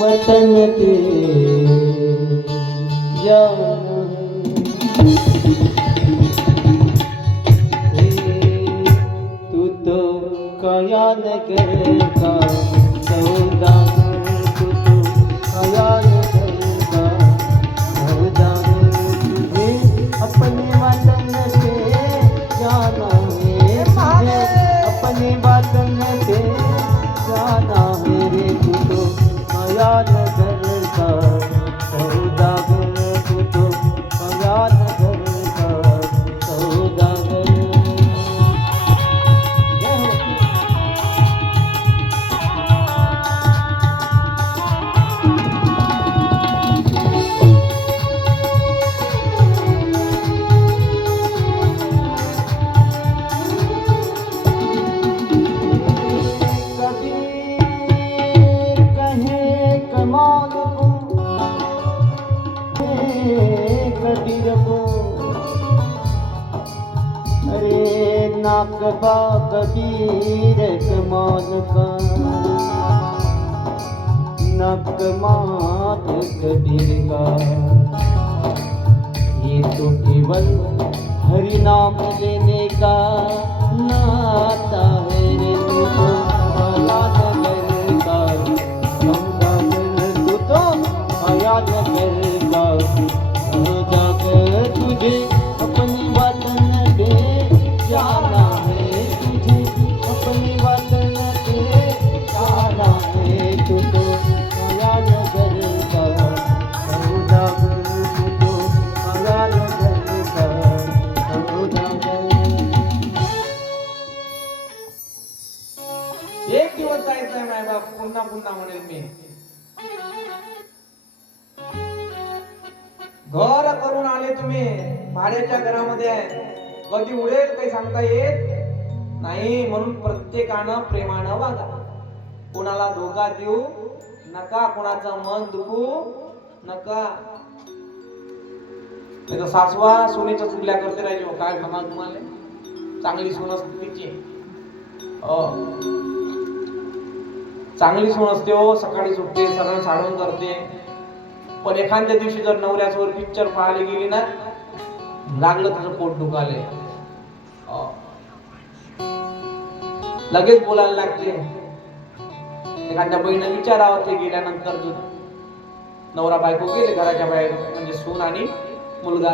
वतन के जाना है। तू तो ख्याल करता सौदा, तू तो ख्याल करता सौदा, तुझे अपने वतन पे जाना है, तुझे अपने वतन पे जाना है रे। तू तो ख्याल करता सौदागर, तू तो ख्याल करता सौदागर। कबीर को अरे नाकबा कबीर कमाल का, नकमात कबीर का। ये तो केवल हरि नाम लेने का नाता है रे। तू तो ख्याल करता सौदागर, तू तो ख्याल करता सौदागर, तुझे अपनी वतन पे जाना है, तुझे अपनी वतन पे जाना है। तू तो ख्याल करता सौदागर, तू तो ख्याल करता सौदागर। एक दिवस जायचंय माय बाप, पुन्हा पुन्हा म्हणेल मी. घर करून आले तुम्ही, भाड्याच्या घरामध्ये आहे, कधी उडेल काही सांगता येत नाही. म्हणून प्रत्येकानं प्रेमानं वागा, कोणाला धोका देऊ नका, कोणाचं मन दुखू नका. नाही तर सासवा सोन्याच्या चुगल्या करते राहिलो, काय म्हणा तुम्हाला. चांगली सून असते तिची, चांगली सून असते हो, सकाळी सुटते, सगळं साडून करते. पण एखाद्या दिवशी जर नवऱ्यासोबत पिक्चर पाहायला गेली ना, लागलं त्याचं पोट दुखाले, लगेच बोलायला लागते. एखाद्या बहिणी विचारावं, ते गेल्यानंतर जो नवरा बायको गेले घराच्या बाहेर, म्हणजे सून आणि मुलगा,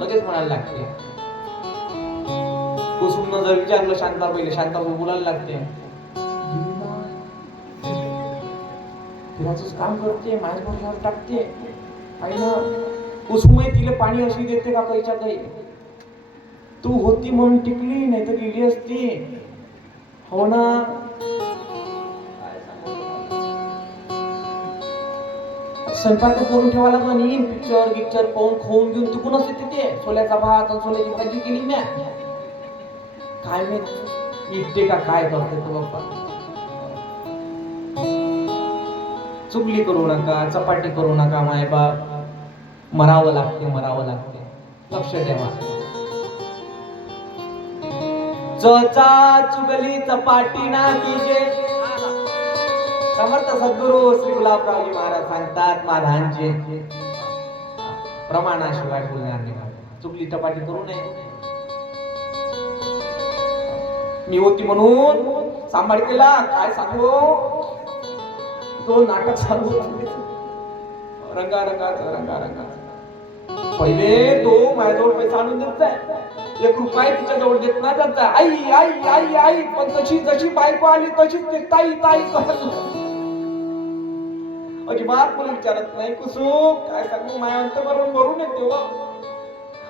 लगेच म्हणायला लागते. कुसुमनं जर विचारलं शांता पहिले, शांता बोलायला लागते. तिलाच काम करते, माझ्या बरोबर टाकते. कुसुमही तिला पाणी अशी देते का काहीच्या काही. तू होती म्हणून टिकली, नाही तर गेली असती. हो ना. स्वयंपाक करून ठेवा लागला नाही, पिक्चर गिक्चर पाहून खाऊन घेऊन तिकून असते तिथे. छोल्याचा भात आणि छोल्याची भाजी केली म्या, काय मी इथे का काय करते तू बाप्पा. चुगली करू नका, चपाटी करू नका माय बाप. मरावं लागते, मरावं लागते, लक्ष ठेवा. चचा चुगली चपाटी ना कीजे. समर्थ सद्गुरू श्री गुलाबरावजी महाराज सांगतात, माधांचे प्रमाणाशिवाय बोलणार नाही. चुगली चपाटी करू नये. मी होती म्हणून सांभाळ केला, काय सांगू. तो नाटक चालू रंगा रंगाचं, रंगा रंगाचं. पहिले तो माझ्याजवळ पैसा आणून देत जाय, 1 रुपया तिच्या जवळ देत नाही जात जाय. आई आई आई आई, पण तशी जशी बायको आली तशीच ते ताई ताई करत. अजिबात मला विचारत नाही. कुसुम काय सांगू, माझ्या अंतःकरण भरून येते.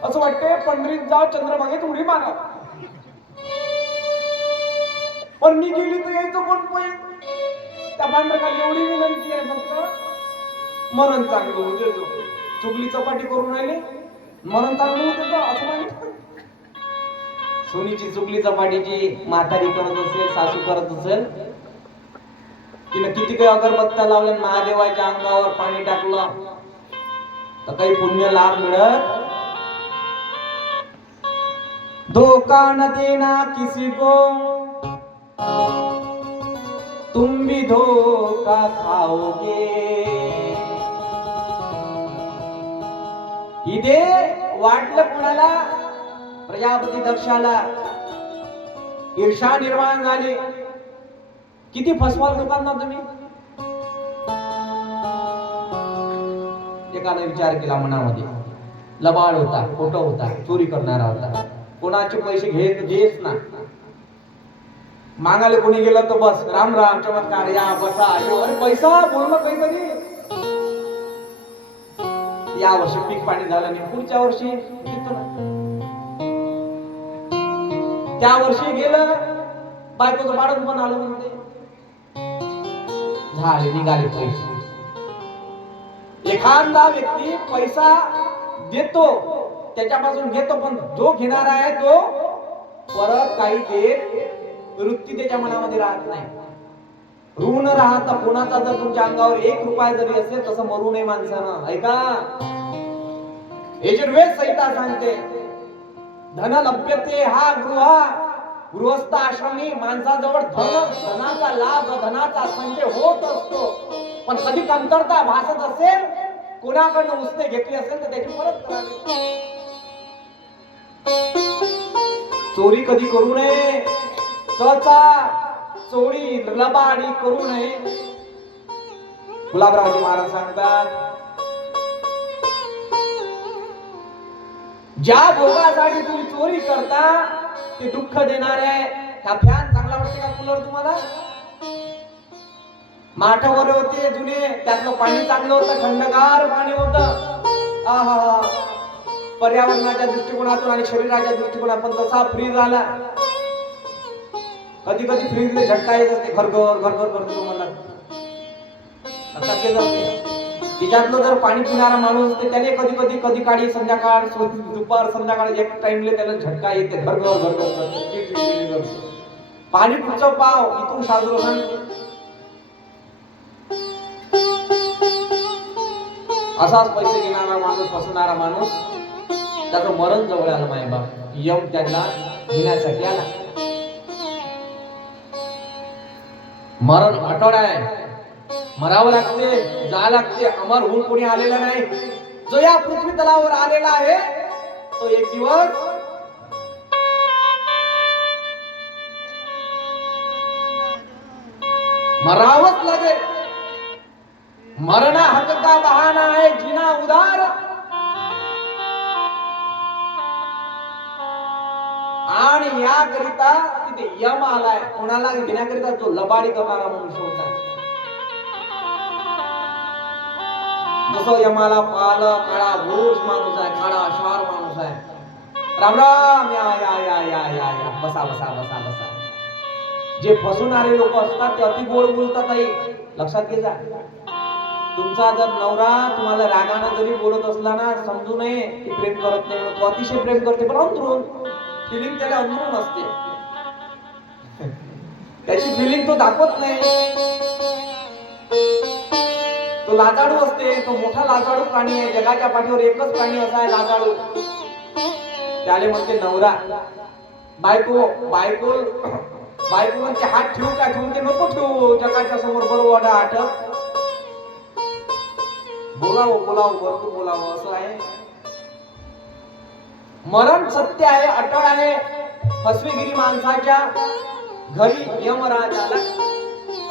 असं वाटते पंढरीत जाव, चंद्रभागेत उडी मारा. पण मी गेली तर यायचं कोण पैसे. त्या पांढरखाली एवढी विनंती आहे फक्त, मरण चांगलं होऊ दे. चुगली चपाटी करून राहिले, मरण चांगलं होते का असं म्हणत. सोनीची चुगली चपाटीची म्हातारी करत असेल, सासू करत असेल, तिने किती काही अगरबत्त्या लावल्या, महादेवाच्या अंगावर पाणी टाकलं, तर काही पुण्य लाभ मिळत. धोका न देना किसी को, तुम भी धोखा खाओगे. इथे वाटलं कोणाला? प्रजापती दक्षाला ईर्षा निर्माण झाली. किती फसवाल लोकांना तुम्ही. एकाने विचार केला मनामध्ये, लबाड होता, खोटा होता, चोरी करणारा होता, कोणाचे पैसे घेत ना. मागायला कोणी गेलं तर बस राम राम चमत्कार या बसा. अरे पैसा बोलणं काहीतरी. या वर्षी पीक पाणी झालं नाही, पुढच्या वर्षी येतो ना. त्या वर्षी गेलं, बायकोचं बाळच पण आलं म्हणते, झाले निघाले पैसे. एखादा व्यक्ती पैसा देतो, त्याच्यापासून घेतो, पण जो घेणारा आहे तो परत काही देत वृत्ती त्याच्या मनामध्ये राहत नाही. ऋण राहत कोणाचा जर तुमच्या अंगावर 1 रुपया जरी असेल, तसं मरू नये माणसानं. ऐका, यजुर्वेद संहिता सांगते, धन लभ्यते हा गृहस्थ आश्रमी माणसाजवळ धनाचा लाभ, धनाचा संचय होत असतो. पण कधी कमतरता भासत असेल, कोणाकडनं उसने घेतली असेल तर त्याची परत करावी. चोरी कधी करू नये. चोरी लबाडी करू नये. गुलाबरावजी महाराज सांगतात, ज्या भोगासाठी तुम्ही चोरी करता ते दुःख देणार आहे. हा फॅन चांगला वाटते का? कूलर तुम्हाला? माठावर होते जुने, त्यातलं पाणी चांगलं होतं, थंडगार पाणी होतं. आहा, पर्यावरणाच्या दृष्टिकोनातून आणि शरीराच्या दृष्टिकोनातून तसा फ्रीज आला. कधी कधी फ्रीजला झटका येत असते, घरघर घरघर करतो मला. तिच्यातलं जर पाणी पिणारा माणूस असते, त्याने कधी काळी संध्याकाळ दुपार संध्याकाळ एक टाइमले त्याला झटका येते, घरघर घरघर. पाणी पुढचं पाव इथून साजरो सांगतो. असाच पैसे घेणारा माणूस, फसवणारा माणूस, त्याचं मरण जवळ आलं. मायबाप यम त्यांना घेण्यासाठी आला. मरण अटळ आहे, मरावं लागते, जा लागते. अमर होऊन कोणी आलेला नाही. जो या पृथ्वी तलावर आलेला आहे तो एक दिवस मरावंच लागेल. मरणा हक का बहाना आहे, जीना उदार. आणि याकरिता तिथे यम आलाय, कोणाला घेण्याकरिता? जो लबाडी करणारा मनुष्य होता. जसं यमाला पाहिलं, काळा भोस माणूस आहे, काळा शार माणूस आहे. राम राम, या या या या या या, बसा बसा बसा बसा. जे फसवणारे लोक असतात ते अति गोड बोलतात. आई लक्षात घे जा. तुमचा जर नवरा तुम्हाला रागाने जरी बोलत असला ना, समजू नये की प्रेम करत नाही. तो अतिशय प्रेम करते, पण अंतरून फिलिंग त्याला अंतरून असते. त्याची फिलिंग तो दाखवत नाही. तो लाजाळू असते. तो मोठा लाजाळू प्राणी आहे. जगाच्या पाठीवर एकच प्राणी असा आहे लाजाळू. त्याले म्हणते नवरा. बायको म्हणते हात ठेवू का? ठेवून ते नको ठेवू. जगाच्या समोर बरोबर आठत बोलावं भरपूर बोलावं असं आहे. मरण सत्य आहे, अटळ आहे. फसवेगिरी माणसाच्या घरी यमराज आला.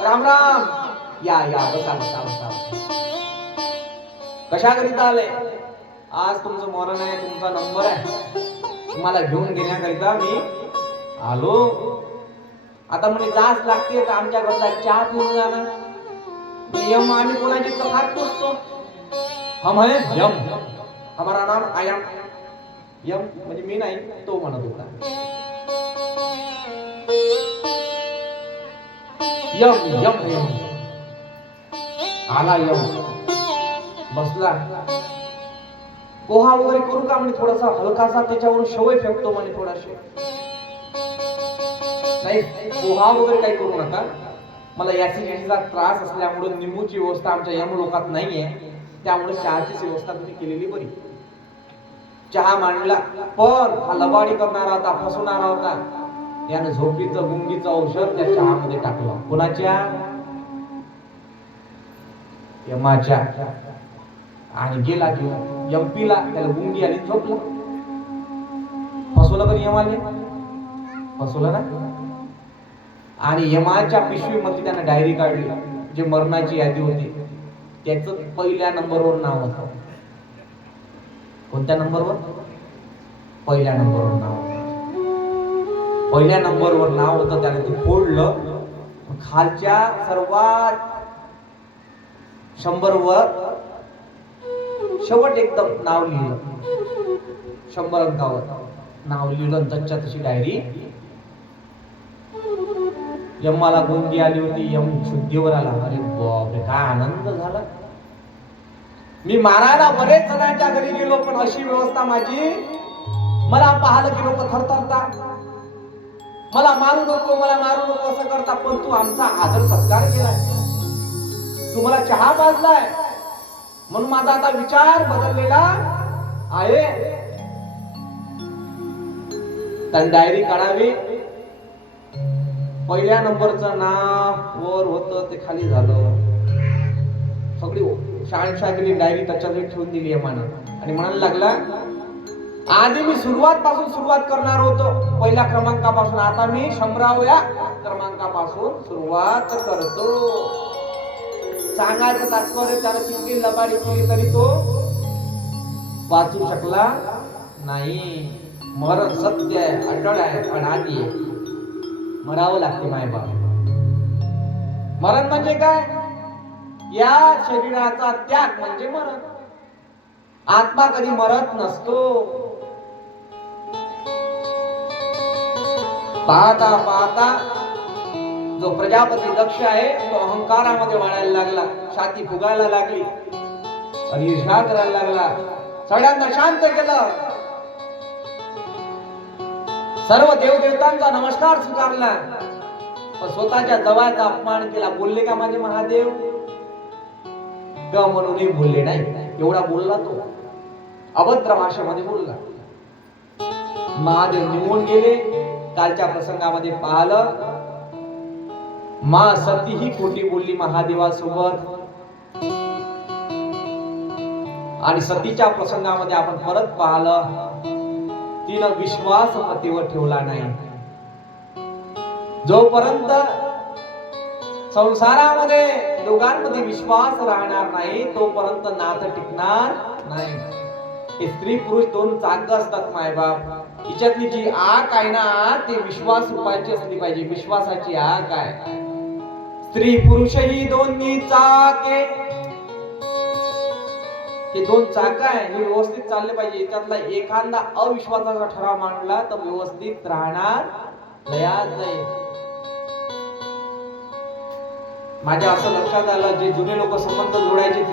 राम राम, या या, बसा बसा बसा. कशाकरिता आले? आज तुमचं मरण आहे, तुमचा नंबर आहे, तुम्हाला घेऊन घेण्याकरिता मी आलो. आता म्हणे जाच लागते तर आमच्या घरचा चहा पिऊन जाणार. यम आम्ही कोणाची खात नसतो. हम है यम, हमारा नाम आयम. यम म्हणजे मी नाही, तो म्हणत होता. यम यम यम आला. यम बसला. पोहा वगैरे करू का म्हणजे थोडासा हलकासा त्याच्यावरून शवय फेकतो म्हणे थोडाशे. नाही, पोहा वगैरे काही करू नका. मला ऍसिडिटीचा त्रास असल्यामुळे निंबूची व्यवस्था आमच्या यम लोकात नाहीये, त्यामुळे चहाची व्यवस्था तुम्ही केलेली बरी. चहा मांडला. पण हा लबाडी करणारा होता, फसवणारा होता. याने झोपीचं गुंगीचं औषध त्या चहामध्ये टाकलं. कोणाच्या? यमाच्या आणि गेला की एमपीला त्याला गुंगी आली झोपला. फसवलं कधी यमाने? फसवलं ना. आणि यमाच्या पिशवीमध्ये त्यानं डायरी काढली, जे मरणाची यादी होती त्याचं पहिल्या नंबरवर नाव होतं. कोणत्या नंबरवर? पहिल्या नंबरवर नाव होतं. पहिल्या नंबरवर नाव होतं. त्याने ते फोडलं, खालच्या सर्वात 100 वर शेवट एकदम नाव लिहिलं. 100 अंकावर नाव लिहिलं. तच्या तशी डायरी. यमाला गुंगी आली होती. यम शुद्धीवर आला. अरे बापरे, काय आनंद झाला. मी मारायला बरेच जणांच्या घरी गेलो, पण अशी व्यवस्था माझी. मला पाहिलं की लोक थरथरतात. मला मारू नको, मला मारू नको असं करता, पण तू आमचा आदर सत्कार केलाय, तू मला चहा पाजलाय, म्हणून माझा आता विचार बदललेला आहे. त्याने डायरी काढावी. पहिल्या नंबरचं नाव वर होतं ते खाली झालं. सगळी शहानशाह केली, डायरी त्याच्याकडे ठेवून दिली यमानं आणि म्हणायला लागला, आधी मी सुरुवात करणार होतो पहिल्या क्रमांकापासून, आता मी 100व्या क्रमांकापासून सुरुवात करतो. सांगायचं तात्पर्य त्याला किती लबाडी केली तरी तो वाचू शकला नाही. मरण सत्य आहे, अटळ आहे, अनादी आहे. मरावं लागते मायबाप. मरण म्हणजे काय? या शरीराचा त्याग म्हणजे मरण. आत्मा कधी मरत नसतो. पाहता पाहता जो प्रजापती दक्ष आहे तो अहंकारामध्ये वाढायला लागला, छाती फुगायला लागली आणि ईर्ष्या करायला लागला. सगळ्यांना शांत केलं. सर्व देवदेवतांचा नमस्कार स्वीकारला, पण स्वतःच्या जवळचा अपमान केला. बोलले का माझे महादेव? ग म्हणूनही बोलले नाही. एवढा बोलला तो, अभद्र भाषेमध्ये बोलला. महादेव निघून गेले. कालच्या प्रसंगामध्ये पाहिलं, मा सती ही खोटी बोलली महादेवासोबत. आणि सतीच्या प्रसंगामध्ये आपण परत पाहिलं, तिनं विश्वास पतीवर ठेवला नाही. जोपर्यंत संसारामध्ये दोघांमध्ये विश्वास राहणार नाही तोपर्यंत नातं टिकणार नाही. हे स्त्री पुरुष दोन चाक असतात मायबाप. तिच्यातली जी आग आहे ना ती विश्वास रूपाची असली पाहिजे. विश्वासाची आग आहे. स्त्री पुरुष ही दोन्ही चाके, हे दोन चाक आहे, हे व्यवस्थित चालले पाहिजे. त्यातला एखादा अविश्वासाचा ठराव मांडला तर व्यवस्थित राहणार लयात जाईल. माझ्या असं लक्षात आलं, जे जुने लोक संबंध जोडायचे